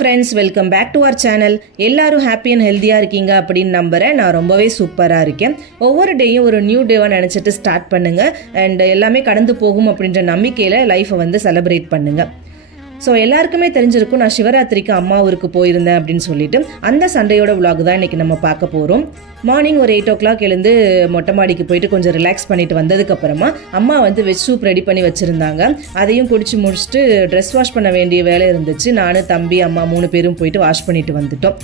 friends, welcome back to our channel. எல்லாரும் happy and healthy இருக்கீங்க அப்படினு நம்புறேன். நான் ரொம்பவே சூப்பரா இருக்கேன். ஒவ்வொரு டேயும் ஒரு நியூ டேவா நினைச்சிட்டு ஸ்டார்ட் பண்ணுங்க and எல்லாமே கடந்து போகும் அப்படின்ற நம்பிக்கையில லைஃபை வந்து செலிப்ரேட் பண்ணுங்க. ஸோ எல்லாருக்குமே தெரிஞ்சிருக்கும் நான் சிவராத்திரிக்கு அம்மா ஊருக்கு போயிருந்தேன் அப்படின்னு சொல்லிட்டு அந்த சண்டையோட விலாக் தான் இன்றைக்கி நம்ம பார்க்க போகிறோம். மார்னிங் ஒரு 8 o'clock எழுந்து மொட்டை மாடிக்கு போயிட்டு கொஞ்சம் ரிலாக்ஸ் பண்ணிட்டு வந்ததுக்கப்புறமா அம்மா வந்து வெஜ் சூப் ரெடி பண்ணி வச்சுருந்தாங்க. அதையும் குடிச்சு முடிச்சுட்டு ட்ரெஸ் வாஷ் பண்ண வேண்டிய வேலை இருந்துச்சு. நான் தம்பி அம்மா 3 பேரும் போயிட்டு வாஷ் பண்ணிட்டு வந்துட்டோம்.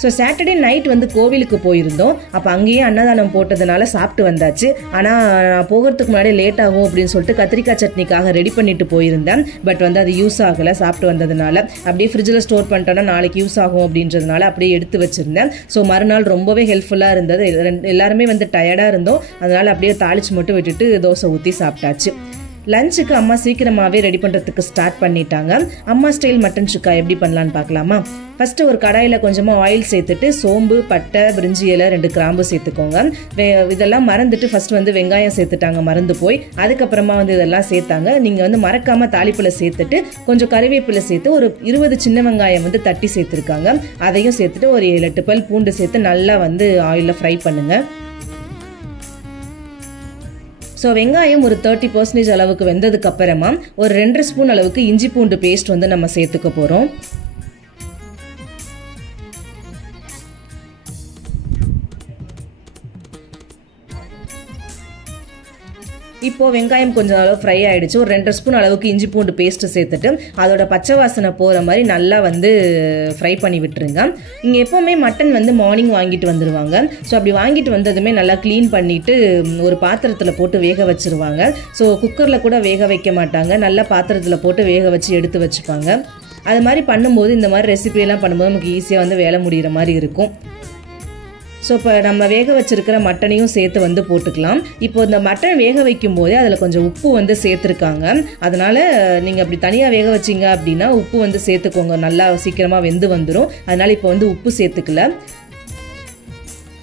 ஸோ சாட்டர்டே நைட் வந்து கோவிலுக்கு போயிருந்தோம். அப்போ அங்கேயே அன்னதானம் போட்டதுனால சாப்பிட்டு வந்தாச்சு. ஆனால் நான் போகிறதுக்கு முன்னாடி லேட் ஆகும் அப்படின்னு சொல்லிட்டு கத்திரிக்காய் சட்னிக்காக ரெடி பண்ணிட்டு போயிருந்தேன். பட் வந்து அது யூஸ் ஆகலை. சாப்பிட்டு வந்ததுனால அப்படியே ஃப்ரிட்ஜில் ஸ்டோர் பண்ணிட்டோன்னா நாளைக்கு யூஸ் ஆகும் அப்படின்றதுனால அப்படியே எடுத்து வச்சுருந்தேன். ஸோ மறுநாள் ரொம்பவே ஹெல்ப்ஃபுல்லாக இருந்தது. எல்லாருமே வந்து டயர்டாக இருந்தோம். அதனால் அப்படியே தாளிச்சு மட்டும் விட்டுட்டு தோசை ஊற்றி சாப்பிட்டாச்சு. லஞ்சுக்கு அம்மா சீக்கிரமாகவே ரெடி பண்ணுறதுக்கு ஸ்டார்ட் பண்ணிட்டாங்க. அம்மா ஸ்டைல் மட்டன் சுக்கா எப்படி பண்ணலான்னு பார்க்கலாமா? ஃபஸ்ட்டு ஒரு கடாயில் கொஞ்சமாக ஆயில் சேர்த்துட்டு சோம்பு, பட்டை, பிரிஞ்சி இலை, 2 கிராம்பு சேர்த்துக்கோங்க. இதெல்லாம் மறந்துட்டு ஃபஸ்ட்டு வந்து வெங்காயம் சேர்த்துட்டாங்க, மறந்து போய். அதுக்கப்புறமா வந்து இதெல்லாம் சேர்த்தாங்க. நீங்கள் வந்து மறக்காமல் தாளிப்பில் சேர்த்துட்டு கொஞ்சம் கறிவேப்பிலை சேர்த்து ஒரு 20 சின்ன வெங்காயம் வந்து தட்டி சேர்த்துருக்காங்க. அதையும் சேர்த்துட்டு ஒரு 7-8 பல் பூண்டு சேர்த்து நல்லா வந்து ஆயிலில் ஃப்ரை பண்ணுங்கள். ஸோ வெங்காயம் ஒரு 30% அளவுக்கு வெந்ததுக்கு அப்புறமா ஒரு 2.5 ஸ்பூன் அளவுக்கு இஞ்சி பூண்டு பேஸ்ட் வந்து நம்ம சேர்த்துக்க போகிறோம். இப்போது வெங்காயம் கொஞ்சம் அளவு ஃப்ரை ஆகிடுச்சு. ஒரு 2.5 ஸ்பூன் அளவுக்கு இஞ்சி பூண்டு பேஸ்ட்டு சேர்த்துட்டு அதோட பச்சை வாசனை போகிற மாதிரி நல்லா வந்து ஃப்ரை பண்ணி விட்டுருங்க. இங்கே எப்போவுமே மட்டன் வந்து மார்னிங் வாங்கிட்டு வந்துடுவாங்க. ஸோ அப்படி வாங்கிட்டு வந்ததுமே நல்லா க்ளீன் பண்ணிவிட்டு ஒரு பாத்திரத்தில் போட்டு வேக வச்சுருவாங்க. ஸோ குக்கரில் கூட வேக வைக்க மாட்டாங்க. நல்லா பாத்திரத்தில் போட்டு வேக வச்சு எடுத்து வச்சுப்பாங்க. அது மாதிரி பண்ணும்போது இந்த மாதிரி ரெசிபியெல்லாம் பண்ணும்போது நமக்கு ஈஸியாக வந்து வேலை முடிகிற மாதிரி இருக்கும். ஸோ இப்போ நம்ம வேக வச்சுருக்கிற மட்டனையும் சேர்த்து வந்து போட்டுக்கலாம். இப்போ இந்த மட்டன் வேக வைக்கும் போதே அதில் கொஞ்சம் உப்பு வந்து சேர்த்துருக்காங்க. அதனால் நீங்கள் அப்படி தனியாக வேக வச்சிங்க அப்படின்னா உப்பு வந்து சேர்த்துக்கோங்க. நல்லா சீக்கிரமாக வெந்து வந்துடும். அதனால் இப்போ வந்து உப்பு சேர்த்துக்கல.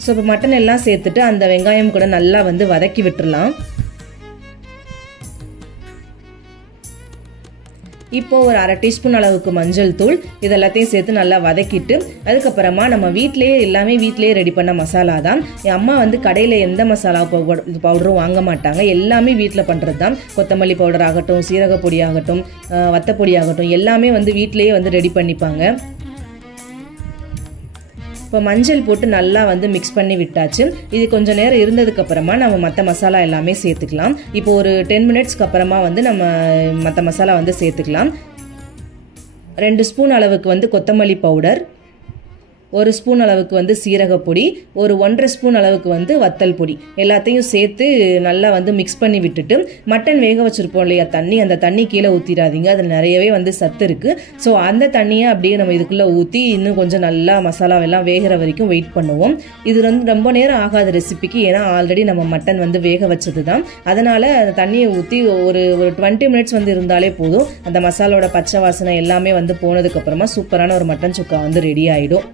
ஸோ இப்போ மட்டன் எல்லாம் சேர்த்துட்டு அந்த வெங்காயம் கூட நல்லா வந்து வதக்கி விட்டுடலாம். இப்போது ஒரு 1/2 டீஸ்பூன் அளவுக்கு மஞ்சள் தூள் இதெல்லாத்தையும் சேர்த்து நல்லா வதக்கிட்டு அதுக்கப்புறமா நம்ம வீட்டிலேயே ரெடி பண்ண மசாலா தான். என் அம்மா வந்து கடையில் எந்த மசாலா பவுடரும் வாங்க மாட்டாங்க. எல்லாமே வீட்டில் பண்ணுறது தான். கொத்தமல்லி பவுடர் ஆகட்டும், சீரக பொடி ஆகட்டும், வத்தப்பொடி ஆகட்டும், எல்லாமே வந்து வீட்டிலேயே வந்து ரெடி பண்ணிப்பாங்க. இப்போ மஞ்சள் போட்டு நல்லா வந்து மிக்ஸ் பண்ணி விட்டாச்சு. இது கொஞ்சம் நேரம் இருந்ததுக்கப்புறமா நம்ம மற்ற மசாலா எல்லாமே சேர்த்துக்கலாம். இப்போ ஒரு 10 மினிட்ஸ்க்கு அப்புறமா வந்து நம்ம மற்ற மசாலா வந்து சேர்த்துக்கலாம். 2 ஸ்பூன் அளவுக்கு வந்து கொத்தமல்லி பவுடர், 1 ஸ்பூன் அளவுக்கு வந்து சீரகப்பொடி, ஒரு 1.5 ஸ்பூன் அளவுக்கு வந்து வத்தல் பொடி எல்லாத்தையும் சேர்த்து நல்லா வந்து மிக்ஸ் பண்ணி விட்டுட்டு மட்டன் வேக வச்சுருப்போம் இல்லையா தண்ணி, அந்த தண்ணி கீழே ஊற்றிடாதீங்க. அதில் நிறையவே வந்து சத்து இருக்குது. ஸோ அந்த தண்ணியை அப்படியே நம்ம இதுக்குள்ளே ஊற்றி இன்னும் கொஞ்சம் நல்லா மசாலாவெல்லாம் வேகிற வரைக்கும் வெயிட் பண்ணுவோம். இது வந்து ரொம்ப நேரம் ஆகாத ரெசிபிக்கு, ஏன்னா ஆல்ரெடி நம்ம மட்டன் வந்து வேக வச்சது தான். அதனால் அந்த தண்ணியை ஊற்றி ஒரு 20 மினிட்ஸ் வந்து இருந்தாலே போதும். அந்த மசாலாவோட பச்சை வாசனை எல்லாமே வந்து போனதுக்கப்புறமா சூப்பரான ஒரு மட்டன் சுக்கா வந்து ரெடி ஆகிடும்.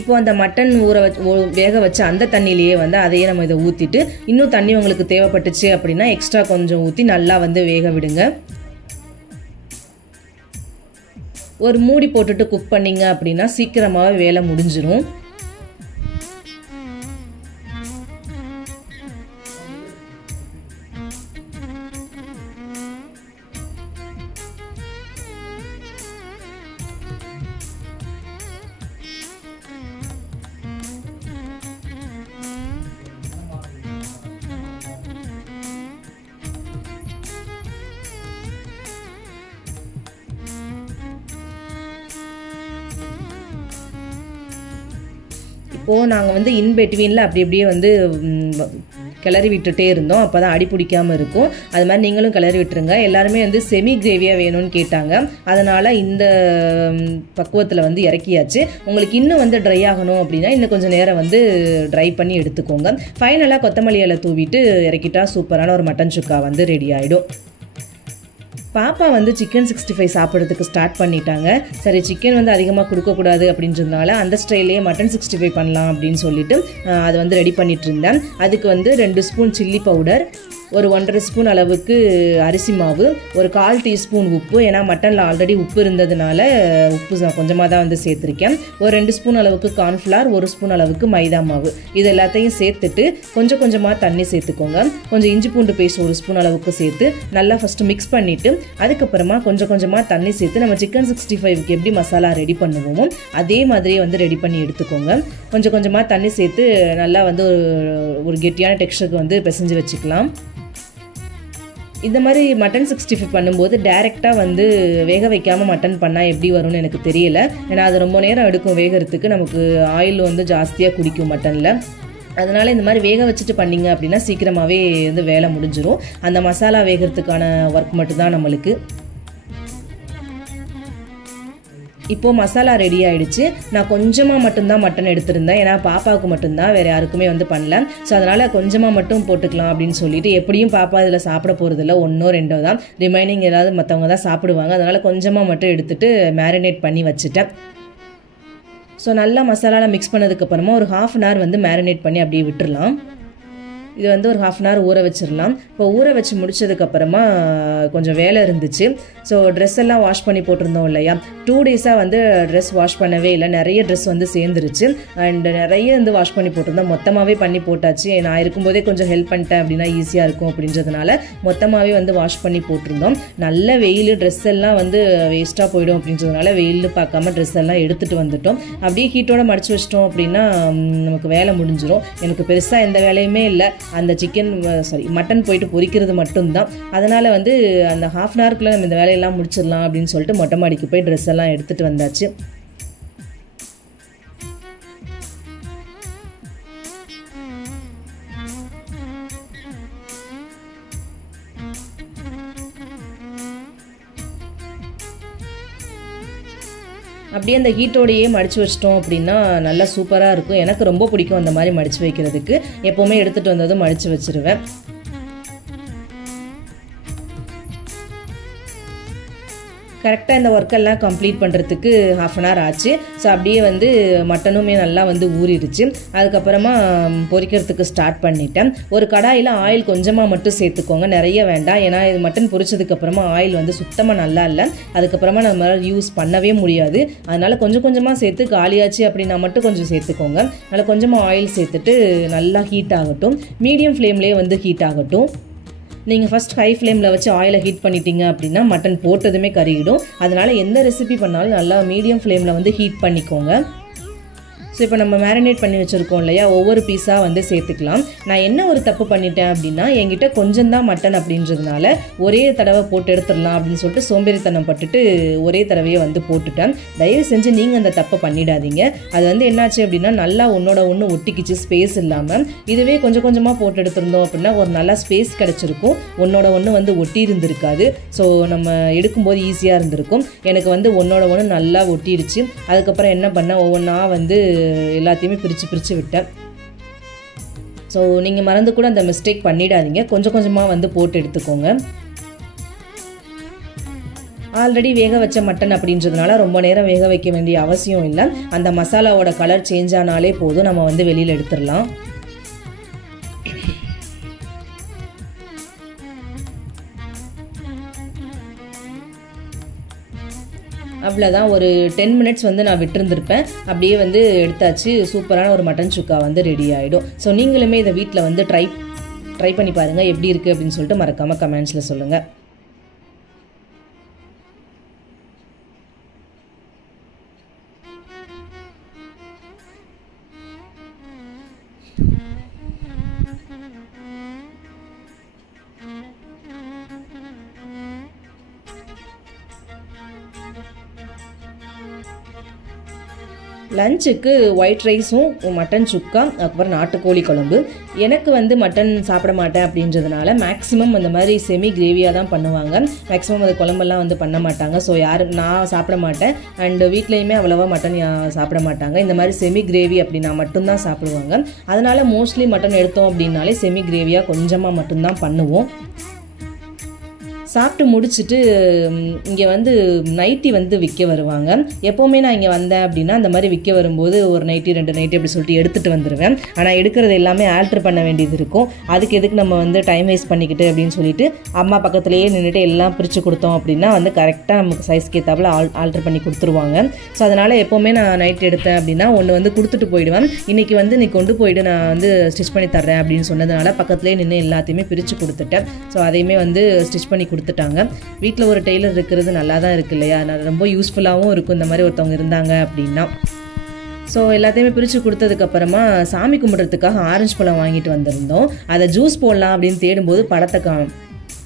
இப்போ அந்த மட்டன் வேக வச்ச அந்த தண்ணியிலேயே வந்து அதையே நம்ம இதை ஊற்றிட்டு இன்னும் தண்ணி உங்களுக்கு தேவைப்பட்டுச்சு அப்படின்னா எக்ஸ்ட்ரா கொஞ்சம் ஊற்றி நல்லா வந்து வேக விடுங்க. ஒரு மூடி போட்டுட்டு குக் பண்ணிங்க அப்படின்னா சீக்கிரமாகவே வேலை முடிஞ்சிடும். இப்போது நாங்கள் வந்து இன்பிட்வீனில் அப்படியே வந்து கிளறி விட்டுட்டே இருந்தோம். அப்போ தான் அடி பிடிக்காமல் இருக்கும். அது மாதிரி நீங்களும் கிளறி விட்டுருங்க. எல்லாருமே வந்து செமி கிரேவியாக வேணும்னு கேட்டாங்க. அதனால் இந்த பக்குவத்தில் வந்து இறக்கியாச்சு. உங்களுக்கு இன்னும் வந்து ட்ரை ஆகணும் அப்படின்னா இன்னும் கொஞ்சம் நேரம் வந்து ட்ரை பண்ணி எடுத்துக்கோங்க. ஃபைனலாக கொத்தமல்லி இலை தூவிட்டு இறக்கிட்டா சூப்பரான ஒரு மட்டன் சுக்கா வந்து ரெடி ஆகிடும். பாப்பா வந்து சிக்கன் 65 சாப்பிட்றதுக்கு ஸ்டார்ட் பண்ணிட்டாங்க. சரி சிக்கன் வந்து அதிகமாக கொடுக்கக்கூடாது அப்படின்றதுனால அந்த ஸ்டைல்லையே மட்டன் 65 பண்ணலாம் அப்படின்னு சொல்லிட்டு அதை வந்து ரெடி பண்ணிட்டு இருந்தேன். அதுக்கு வந்து 2 ஸ்பூன் சில்லி பவுடர், ஒரு 1.5 ஸ்பூன் அளவுக்கு அரிசி மாவு, ஒரு 1/4 டீஸ்பூன் உப்பு, ஏன்னா மட்டனில் ஆல்ரெடி உப்பு இருந்ததுனால உப்பு கொஞ்சமாக தான் வந்து சேர்த்துருக்கேன். ஒரு 2 ஸ்பூன் அளவுக்கு கார்ன்ஃப்ளவர், 1 ஸ்பூன் அளவுக்கு மைதா மாவு, இது எல்லாத்தையும் சேர்த்துட்டு கொஞ்சம் கொஞ்சமாக தண்ணி சேர்த்துக்கோங்க. கொஞ்சம் இஞ்சி பூண்டு பேஸ்ட் 1 ஸ்பூன் அளவுக்கு சேர்த்து நல்லா ஃபஸ்ட்டு மிக்ஸ் பண்ணிவிட்டு அதுக்கப்புறமா கொஞ்சம் கொஞ்சமாக தண்ணி சேர்த்து நம்ம சிக்கன் 65க்கு எப்படி மசாலா ரெடி பண்ணுவோமோ அதே மாதிரியே வந்து ரெடி பண்ணி எடுத்துக்கோங்க. கொஞ்சம் கொஞ்சமாக தண்ணி சேர்த்து நல்லா வந்து ஒரு கெட்டியான டெக்ஸ்சருக்கு வந்து பிசைஞ்சு வச்சுக்கலாம். இந்த மாதிரி மட்டன் 65 பண்ணும்போது டைரெக்டாக வந்து வேக வைக்காமல் மட்டன் பண்ணால் எப்படி வரும்னு எனக்கு தெரியல. ஏன்னா அது ரொம்ப நேரம் எடுக்கும் வேகிறதுக்கு, நமக்கு ஆயில் வந்து ஜாஸ்தியாக குடிக்கும் மட்டனில். அதனால் இந்த மாதிரி வேக வச்சுட்டு பண்ணிங்க அப்படின்னா சீக்கிரமாகவே வந்து வேலை முடிஞ்சிடும். அந்த மசாலா வேகிறதுக்கான ஒர்க் மட்டும்தான் நம்மளுக்கு. இப்போது மசாலா ரெடி ஆகிடுச்சு. நான் கொஞ்சமாக மட்டும்தான் மட்டன் எடுத்திருந்தேன், ஏன்னா பாப்பாவுக்கு மட்டும்தான், வேறு யாருக்குமே வந்து பண்ணல. ஸோ அதனால் கொஞ்சமாக மட்டும் போட்டுக்கலாம் அப்படின்னு சொல்லிட்டு, எப்படியும் பாப்பா இதில் சாப்பிட போகிறதில்ல, 1 2 தான், ரிமைனிங் ஏதாவது மற்றவங்க தான் சாப்பிடுவாங்க. அதனால் கொஞ்சமாக மட்டும் எடுத்துகிட்டு மேரினேட் பண்ணி வச்சுட்டேன். ஸோ நல்லா மசாலாவில் மிக்ஸ் பண்ணதுக்கப்புறமா ஒரு 1/2 hour வந்து மேரினேட் பண்ணி அப்படியே விட்டுடலாம். இது வந்து ஒரு 1/2 hour ஊற வச்சிடலாம். இப்போ ஊற வச்சு முடிச்சதுக்கப்புறமா கொஞ்சம் வேலை இருந்துச்சு. ஸோ ட்ரெஸ் எல்லாம் வாஷ் பண்ணி போட்டிருந்தோம் இல்லையா, 2 days வந்து ட்ரெஸ் வாஷ் பண்ணவே இல்லை. நிறைய ட்ரெஸ் வந்து சேர்ந்துருச்சு அண்ட் நிறைய வந்து வாஷ் பண்ணி போட்டிருந்தோம். மொத்தமாகவே பண்ணி போட்டாச்சு. நான் இருக்கும்போதே கொஞ்சம் ஹெல்ப் பண்ணிட்டேன் அப்படின்னா ஈஸியாக இருக்கும் அப்படின்றதுனால மொத்தமாகவே வந்து வாஷ் பண்ணி போட்டிருந்தோம். நல்ல வெயில், ட்ரெஸ் எல்லாம் வந்து வேஸ்ட்டாக போயிடும் அப்படின்றதுனால வெயில் பார்க்காம ட்ரெஸ் எல்லாம் எடுத்துகிட்டு வந்துட்டோம். அப்படியே ஹீட்டோட மடிச்சு வச்சிட்டோம் அப்படின்னா நமக்கு வேலை முடிஞ்சிடும். எனக்கு பெருசாக எந்த வேலையுமே இல்லை. அந்த மட்டன் போயிட்டு பொரிக்கிறது மட்டும்தான். அதனால் வந்து அந்த 1/2 hourக்குள்ளே நம்ம இந்த வேலையெல்லாம் முடிச்சிடலாம் அப்படின்னு சொல்லிட்டு மொட்டை மாடிக்கு போய் ட்ரெஸ் எல்லாம் எடுத்துகிட்டு வந்தாச்சு. அப்படியே அந்த ஹீட்டோடையே மடித்து வச்சிட்டோம் அப்படின்னா நல்லா சூப்பராக இருக்கும். எனக்கு ரொம்ப பிடிக்கும் அந்த மாதிரி மடித்து வைக்கிறதுக்கு. எப்போவுமே எடுத்துகிட்டு வந்ததும் மடித்து வச்சுருவேன். கரெக்டாக இந்த ஒர்க்கெல்லாம் கம்ப்ளீட் பண்ணுறதுக்கு 1/2 hour ஆச்சு. ஸோ அப்படியே வந்து மட்டனுமே நல்லா வந்து ஊறிடுச்சு. அதுக்கப்புறமா பொரிக்கிறதுக்கு ஸ்டார்ட் பண்ணிட்டேன். ஒரு கடாயில் ஆயில் கொஞ்சமாக மட்டும் சேர்த்துக்கோங்க, நிறைய வேண்டாம். ஏன்னா இது மட்டன் பொரிச்சதுக்கப்புறமா ஆயில் வந்து சுத்தமாக நல்லா இல்லை, அதுக்கப்புறமா நம்மளால் யூஸ் பண்ணவே முடியாது. அதனால் கொஞ்சம் கொஞ்சமாக சேர்த்து காலியாச்சு அப்படின்னா மட்டும் கொஞ்சம் சேர்த்துக்கோங்க. அதனால் கொஞ்சமாக ஆயில் சேர்த்துட்டு நல்லா ஹீட் ஆகட்டும். மீடியம் ஃப்ளேம்லேயே வந்து ஹீட் ஆகட்டும். நீங்கள் ஃபஸ்ட் ஹை ஃப்ளேமில் வச்சு ஆயிலை ஹீட் பண்ணிட்டீங்க அப்படின்னா மட்டன் போட்டதுமே கருகிடும். அதனால் எந்த ரெசிபி பண்ணாலும் நல்லா மீடியம் ஃப்ளேமில் வந்து ஹீட் பண்ணிக்கோங்க. ஸோ இப்போ நம்ம மேரினேட் பண்ணி வச்சுருக்கோம் இல்லையா, ஒவ்வொரு பீஸாக வந்து சேர்த்துக்கலாம். நான் என்ன ஒரு தப்பு பண்ணிட்டேன் அப்படின்னா, என்கிட்ட கொஞ்சம் தான் மட்டன் அப்படின்றதுனால ஒரே தடவை போட்டு எடுத்துடலாம் அப்படின்னு சொல்லிட்டு சோம்பேறித்தனம் பட்டுட்டு ஒரே தடவையே வந்து போட்டுட்டேன். தயவு செஞ்சு நீங்கள் அந்த தப்பை பண்ணிடாதீங்க. அது வந்து என்னாச்சு அப்படின்னா நல்லா ஒன்றோட ஒன்று ஒட்டிக்கிச்சு, ஸ்பேஸ் இல்லாமல். இதுவே கொஞ்சம் கொஞ்சமாக போட்டு எடுத்திருந்தோம் அப்படின்னா ஒரு நல்லா ஸ்பேஸ் கிடச்சிருக்கும், ஒன்றோட ஒன்று வந்து ஒட்டி இருந்திருக்காது. ஸோ நம்ம எடுக்கும்போது ஈஸியாக இருந்திருக்கும். எனக்கு வந்து ஒன்றோட ஒன்று நல்லா ஒட்டிடுச்சு. அதுக்கப்புறம் என்ன பண்ணேன், ஒவ்வொன்றா வந்து எல்லாத்தையுமே பிரித்து விட்டேன். ஸோ நீங்கள் மறந்து கூட அந்த மிஸ்டேக் பண்ணிடாதீங்க. கொஞ்சம் கொஞ்சமாக வந்து போட்டு எடுத்துக்கோங்க. ஆல்ரெடி வேக வச்ச மட்டன் அப்படின்றதுனால ரொம்ப நேரம் வேக வைக்க வேண்டிய அவசியம் இல்லை. அந்த மசாலாவோட கலர் சேஞ்ச் ஆனாலே போதும், நம்ம வந்து வெளியில் எடுத்துடலாம். அவ்வளோதான், ஒரு 10 minutes வந்து நான் விட்டுருந்துருப்பேன். அப்படியே வந்து எடுத்தாச்சு. சூப்பரான ஒரு மட்டன் சுக்கா வந்து ரெடி ஆகிடும். ஸோ நீங்களுமே இதை வீட்டில் வந்து ட்ரை பண்ணி பாருங்கள், எப்படி இருக்குது அப்படின்னு சொல்லிட்டு மறக்காமல் கமெண்ட்ஸில் சொல்லுங்கள். லஞ்சுக்கு ஒயிட் ரைஸும் மட்டன் சுக்கா, அப்புறம் நாட்டுக்கோழி குழம்பு. எனக்கு வந்து மட்டன் சாப்பிட மாட்டேன் அப்படின்றதுனால மேக்ஸிமம் அந்த மாதிரி செமி கிரேவியாக தான் பண்ணுவாங்க. மேக்ஸிமம் அது குழம்பெல்லாம் வந்து பண்ண மாட்டாங்க. ஸோ நான் சாப்பிட மாட்டேன் அண்ட் வீட்லேயுமே அவ்வளோவா மட்டன் சாப்பிட மாட்டாங்க. இந்த மாதிரி செமி கிரேவி அப்படின்னா மட்டும்தான் சாப்பிடுவாங்க. அதனால் மோஸ்ட்லி மட்டன் எடுத்தோம் அப்படின்னாலே செமி கிரேவியாக கொஞ்சமாக மட்டும்தான் பண்ணுவோம். சாப்பிட்டு முடிச்சுட்டு இங்கே வந்து நைட்டி வந்து விற்க வருவாங்க. எப்போவுமே நான் இங்கே வந்தேன் அப்படின்னா அந்த மாதிரி விற்க வரும்போது ஒரு நைட்டி 2 நைட்டி அப்படி சொல்லிட்டு எடுத்துகிட்டு வந்துடுவேன். ஆனால் எடுக்கிறது எல்லாமே ஆல்ட்ரு பண்ண வேண்டியது இருக்கும். அதுக்கு எதுக்கு நம்ம வந்து டைம் வேஸ்ட் பண்ணிக்கிட்டு அப்படின்னு சொல்லிட்டு அம்மா பக்கத்துலேயே நின்றுட்டு எல்லாம் பிரித்து கொடுத்தோம் அப்படின்னா வந்து கரெக்டாக நமக்கு சைஸ்க்கு ஏற்றாப்புல ஆல்ட்ரு பண்ணி கொடுத்துருவாங்க. ஸோ அதனால் எப்போவுமே நான் நைட் எடுத்தேன் அப்படின்னா ஒன்று வந்து கொடுத்துட்டு போயிடுவேன். இன்றைக்கி வந்து நீ கொண்டு போயிட்டு நான் வந்து ஸ்டிச் பண்ணி தர்றேன் அப்படின்னு சொன்னதுனால பக்கத்துலேயே நின்று எல்லாத்தையுமே பிரித்து கொடுத்துட்டேன். ஸோ அதையுமே வந்து ஸ்டிச் பண்ணி கொடுத்துட்டாங்க. வீட்டில் ஒரு டெய்லர் இருக்கிறது நல்லா தான் இருக்குது இல்லையா, ரொம்ப யூஸ்ஃபுல்லாகவும் இருக்கும் இந்த மாதிரி ஒருத்தவங்க இருந்தாங்க அப்படின்னா. ஸோ எல்லாத்தையுமே பிரித்து கொடுத்ததுக்கப்புறமா சாமி கும்பிட்றதுக்காக ஆரஞ்சு பழம் வாங்கிட்டு வந்திருந்தோம். அதை ஜூஸ் போடலாம் அப்படின்னு தேடும்போது பழத்தை காணும்.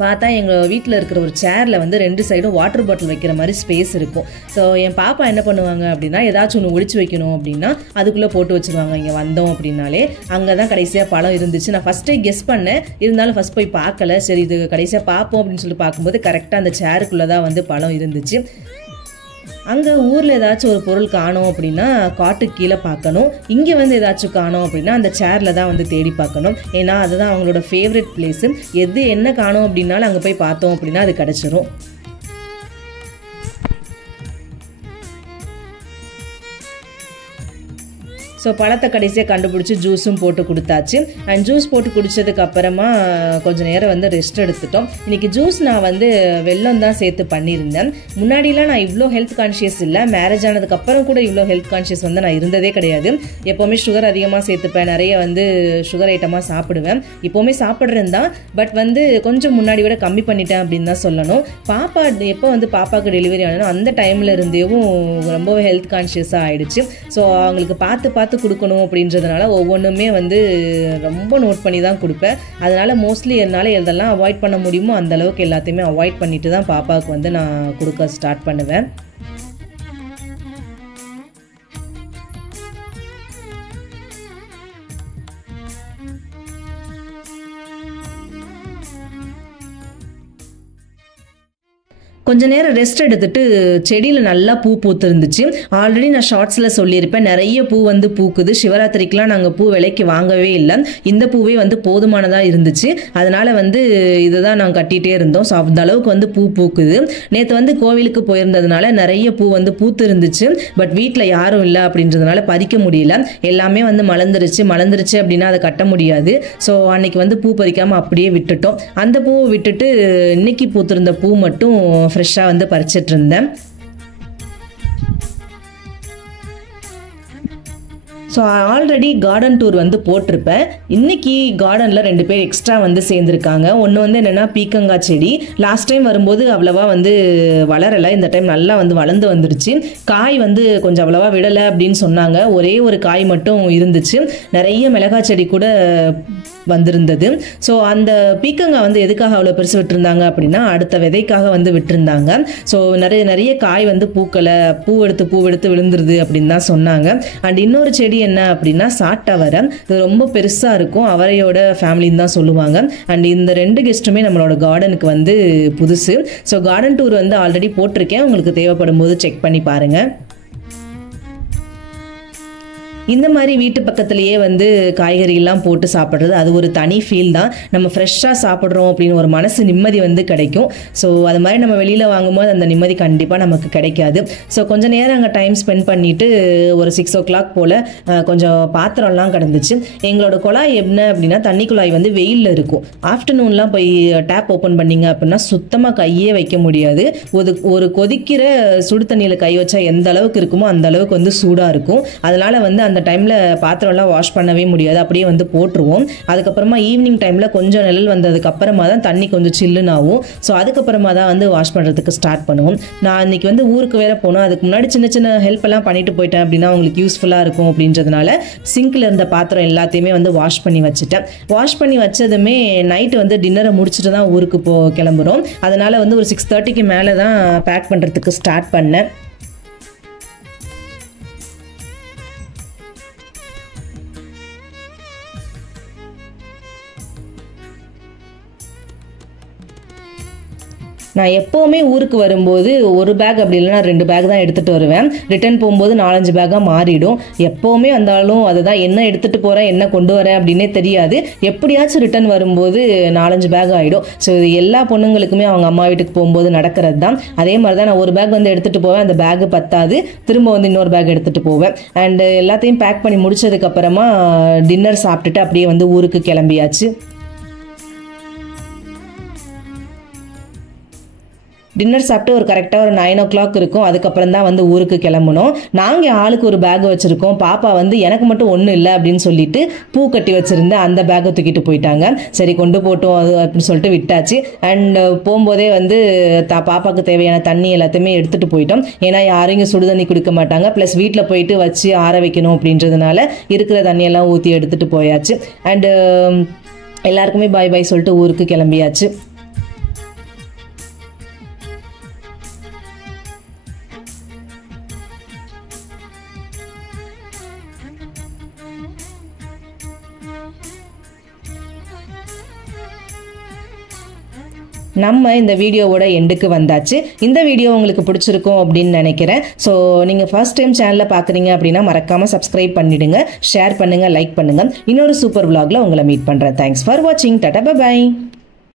பார்த்தா எங்கள் வீட்டில் இருக்கிற ஒரு சேரில் வந்து 2 சைடும் வாட்டர் பாட்டில் வைக்கிற மாதிரி ஸ்பேஸ் இருக்கும். ஸோ என் பாப்பா என்ன பண்ணுவாங்க அப்படின்னா ஏதாச்சும் ஒன்று ஒழிச்சு வைக்கணும் அப்படின்னா அதுக்குள்ளே போட்டு வச்சுருவாங்க. இங்கே வந்தோம் அப்படின்னாலே அங்கே தான் கடைசியாக பழம் இருந்துச்சு. நான் ஃபஸ்ட்டே கெஸ் பண்ணேன், இருந்தாலும் ஃபஸ்ட் போய் பார்க்கல. சரி இது கடைசியாக பார்ப்போம் அப்படின்னு சொல்லி பார்க்கும்போது கரெக்டாக அந்த சேருக்குள்ளே தான் வந்து பழம் இருந்துச்சு. அங்கே ஊரில் ஏதாச்சும் ஒரு பொருள் காணோம் அப்படின்னா காட்டுக்கு கீழே பார்க்கணும். இங்கே வந்து ஏதாச்சும் காணோம் அப்படின்னா அந்த சேரில் தான் வந்து தேடி பார்க்கணும். ஏன்னா அதுதான் அவங்களோட ஃபேவரட் பிளேஸு. எது என்ன காணோம் அப்படின்னாலும் அங்கே போய் பார்த்தோம் அப்படின்னா அது கிடச்சிரும். ஸோ பழத்தை கடைசியாக கண்டுபிடிச்சி ஜூஸும் போட்டு கொடுத்தாச்சு. அண்ட் ஜூஸ் போட்டு குடித்ததுக்கு அப்புறமா கொஞ்சம் நேரம் வந்து ரெஸ்ட் எடுத்துட்டோம். இன்றைக்கி ஜூஸ் நான் வந்து வெல்லம் தான் சேர்த்து பண்ணியிருந்தேன். முன்னாடிலாம் நான் இவ்வளோ ஹெல்த் கான்ஷியஸ் இல்லை. மேரேஜ் ஆனதுக்கப்புறம் கூட இவ்வளோ ஹெல்த் கான்ஷியஸ் வந்து நான் இருந்ததே கிடையாது. எப்போவுமே சுகர் அதிகமாக சேர்த்துப்பேன், நிறைய வந்து சுகர் ஐட்டமாக சாப்பிடுவேன். இப்போவுமே சாப்பிட்றேன் தான், பட் வந்து கொஞ்சம் முன்னாடி விட கம்மி பண்ணிட்டேன் அப்படின்னு தான் சொல்லணும். பாப்பா எப்போ வந்து பாப்பாவுக்கு டெலிவரி ஆனோ அந்த டைமில் இருந்தேவும் ரொம்பவே ஹெல்த் கான்ஷியஸாக ஆகிடுச்சு. ஸோ அவங்களுக்கு பார்த்து கொடுக்கணும் அப்படின்றதுனால ஒவ்வொன்றுமே வந்து ரொம்ப நோட் பண்ணி தான் கொடுப்பேன். அதனால் மோஸ்ட்லி என்னால் எதெல்லாம் அவாய்ட் பண்ண முடியுமோ அந்தளவுக்கு எல்லாத்தையுமே அவாய்ட் பண்ணிட்டு தான் பாப்பாவுக்கு வந்து நான் கொடுக்க ஸ்டார்ட் பண்ணுவேன். கொஞ்ச நேரம் ரெஸ்ட் எடுத்துட்டு செடியில் நல்லா பூ பூத்துருந்துச்சு. ஆல்ரெடி நான் ஷார்ட்ஸில் சொல்லியிருப்பேன், நிறைய பூ வந்து பூக்குது. சிவராத்திரிக்கெலாம் நாங்கள் பூ விலைக்கு வாங்கவே இல்லை. இந்த பூவே வந்து போதுமானதாக இருந்துச்சு. அதனால் வந்து இதை தான் நாங்கள் கட்டிகிட்டே இருந்தோம். ஸோ அந்த அளவுக்கு வந்து பூ பூக்குது. நேற்று வந்து கோவிலுக்கு போயிருந்ததுனால நிறைய பூ வந்து பூத்து இருந்துச்சு. பட் வீட்டில் யாரும் இல்லை அப்படின்றதுனால பறிக்க முடியல. எல்லாமே வந்து மலர்ந்துருச்சு அப்படின்னா அதை கட்ட முடியாது. ஸோ அன்னைக்கு வந்து பூ பறிக்காமல் அப்படியே விட்டுட்டோம். அந்த பூவை விட்டுட்டு இன்னைக்கு பூத்திருந்த பூ மட்டும் ஃப்ரெஷ்ஷாக வந்து பறிச்சிட்டு இருந்தேன். ஸோ ஆல்ரெடி கார்டன் டூர் வந்து போட்டிருப்பேன். இன்றைக்கி கார்டனில் 2 பேர் எக்ஸ்ட்ரா வந்து சேர்ந்துருக்காங்க. ஒன்று வந்து என்னென்னா பீக்கங்காய் செடி. லாஸ்ட் டைம் வரும்போது அவ்வளோவா வந்து வளரலை. இந்த டைம் நல்லா வந்து வளர்ந்து வந்துருச்சு. காய் வந்து கொஞ்சம் அவ்வளோவா விடலை அப்படின்னு சொன்னாங்க. ஒரே ஒரு காய் மட்டும் இருந்துச்சு. நிறைய மிளகாய் செடி கூட வந்திருந்தது. ஸோ அந்த பீக்கங்காய் வந்து எதுக்காக அவ்வளோ பெருசு விட்டுருந்தாங்க அப்படின்னா அடுத்த விதைக்காக வந்து விட்டுருந்தாங்க. ஸோ நிறைய காய் வந்து பூக்களை பூ எடுத்து விழுந்துருது அப்படின்னு தான் சொன்னாங்க. அண்ட் இன்னொரு செடி என்ன அப்படின்னா சாட்டவரை. இது ரொம்ப பெருசாக இருக்கும். அவரையோட ஃபேமிலின்னு தான் சொல்லுவாங்க. அண்ட் இந்த 2 கெஸ்ட்டுமே நம்மளோட கார்டனுக்கு வந்து புதுசு. ஸோ கார்டன் டூர் வந்து ஆல்ரெடி போட்டிருக்கேன். உங்களுக்கு தேவைப்படும் போது செக் பண்ணி பாருங்கள். இந்த மாதிரி வீட்டு பக்கத்துலேயே வந்து காய்கறியெல்லாம் போட்டு சாப்பிட்றது அது ஒரு தனி ஃபீல் தான். நம்ம ஃப்ரெஷ்ஷாக சாப்பிட்றோம் அப்படின்னு ஒரு மனசு நிம்மதி வந்து கிடைக்கும். ஸோ அது மாதிரி நம்ம வெளியில் வாங்கும்போது அந்த நிம்மதி கண்டிப்பாக நமக்கு கிடைக்காது. ஸோ கொஞ்சம் நேரம் அங்கே டைம் ஸ்பெண்ட் பண்ணிவிட்டு ஒரு 6 o'clock போல் கொஞ்சம் பாத்திரம்லாம் கிடந்துச்சு. எங்களோட குழாய் என்ன அப்படின்னா தண்ணி குழாய் வந்து வெயிலில் இருக்கும். ஆஃப்டர்நூன்லாம் போய் டேப் ஓப்பன் பண்ணிங்க அப்படின்னா சுத்தமாக கையே வைக்க முடியாது. ஒரு கொதிக்கிற சுடு தண்ணியில் கை வச்சா எந்த அளவுக்கு இருக்குமோ அந்த அளவுக்கு வந்து சூடாக இருக்கும். அதனால் வந்து அந்த டைமில் பாத்திரம்லாம் வாஷ் பண்ணவே முடியாது, அப்படியே வந்து போட்டுருவோம். அதுக்கப்புறமா ஈவினிங் டைமில் கொஞ்சம் நிழல் வந்ததுக்கு அப்புறமா தான் தண்ணி கொஞ்சம் சில்லுன்னு ஆகும். ஸோ அதுக்கப்புறமா தான் வந்து வாஷ் பண்ணுறதுக்கு ஸ்டார்ட் பண்ணுவோம். நான் இன்றைக்கி வந்து ஊருக்கு வேறு போனோம். அதுக்கு முன்னாடி சின்ன ஹெல்ப் எல்லாம் பண்ணிட்டு போயிட்டேன் அப்படின்னா அவங்களுக்கு யூஸ்ஃபுல்லாக இருக்கும் அப்படின்றதுனால சிங்கில் இருந்த பாத்திரம் எல்லாத்தையுமே வந்து வாஷ் பண்ணி வச்சுட்டேன். வாஷ் பண்ணி வச்சதுமே நைட்டு வந்து டின்னரை முடிச்சுட்டு தான் ஊருக்கு கிளம்புறோம். அதனால் வந்து ஒரு 6:30க்கு மேலே தான் பேக் பண்ணுறதுக்கு ஸ்டார்ட் பண்ணேன். நான் எப்போவுமே ஊருக்கு வரும்போது ஒரு பேக் அப்படி இல்லைனா 2 பேக் தான் எடுத்துகிட்டு வருவேன். ரிட்டர்ன் போகும்போது 4-5 பேக்காக மாறிடும். எப்போவுமே வந்தாலும் அதுதான் என்ன எடுத்துகிட்டு போகிறேன் என்ன கொண்டு வரேன் அப்படின்னே தெரியாது. எப்படியாச்சும் ரிட்டர்ன் வரும்போது 4-5 பேக் ஆகிடும். ஸோ இது எல்லா பொண்ணுங்களுக்குமே அவங்க அம்மா வீட்டுக்கு போகும்போது நடக்கிறது தான். அதே மாதிரி தான் நான் ஒரு பேக் வந்து எடுத்துகிட்டு போவேன், அந்த பேக்கு பத்தாது, திரும்ப வந்து இன்னொரு பேக் எடுத்துகிட்டு போவேன். அண்டு எல்லாத்தையும் பேக் பண்ணி முடிச்சதுக்கப்புறமா டின்னர் சாப்பிட்டுட்டு அப்படியே வந்து ஊருக்கு கிளம்பியாச்சு. டின்னர் சாப்பிட்டு ஒரு கரெக்டாக ஒரு 9 o'clock இருக்கும். அதுக்கப்புறம் தான் வந்து ஊருக்கு கிளம்பணும். நாங்கள் ஆளுக்கு ஒரு பேக் வச்சுருக்கோம். பாப்பா வந்து எனக்கு மட்டும் ஒன்றும் இல்லை அப்படின்னு சொல்லிட்டு பூ கட்டி வச்சுருந்தேன், அந்த பேக்கை தூக்கிட்டு போயிட்டாங்க. சரி கொண்டு போட்டோம் அது அப்படின்னு சொல்லிட்டு விட்டாச்சு. அண்ட் போகும்போதே வந்து பாப்பாவுக்கு தேவையான தண்ணி எல்லாத்தையுமே எடுத்துகிட்டு போயிட்டோம். ஏன்னா யாரும் இங்கே சுடு தண்ணி குடிக்க மாட்டாங்க. ப்ளஸ் வீட்டில் போயிட்டு வச்சு ஆற வைக்கணும் அப்படின்றதுனால இருக்கிற தண்ணியெல்லாம் ஊற்றி எடுத்துகிட்டு போயாச்சு. அண்டு எல்லாருக்குமே பாய் பாய் சொல்லிட்டு ஊருக்கு கிளம்பியாச்சு. நம்ம இந்த வீடியோவோட எண்டுக்கு வந்தாச்சு. இந்த வீடியோ உங்களுக்கு பிடிச்சிருக்கும் அப்படின்னு நினைக்கிறேன். ஸோ நீங்கள் ஃபர்ஸ்ட் டைம் சேனலை பார்க்குறீங்க அப்படின்னா மறக்காமல் சப்ஸ்கிரைப் பண்ணிவிடுங்க, ஷேர் பண்ணுங்கள், லைக் பண்ணுங்கள். இன்னொரு சூப்பர் vlogல உங்களை மீட் பண்ணுறேன். தேங்க்ஸ் ஃபார் வாட்சிங். Tata bye.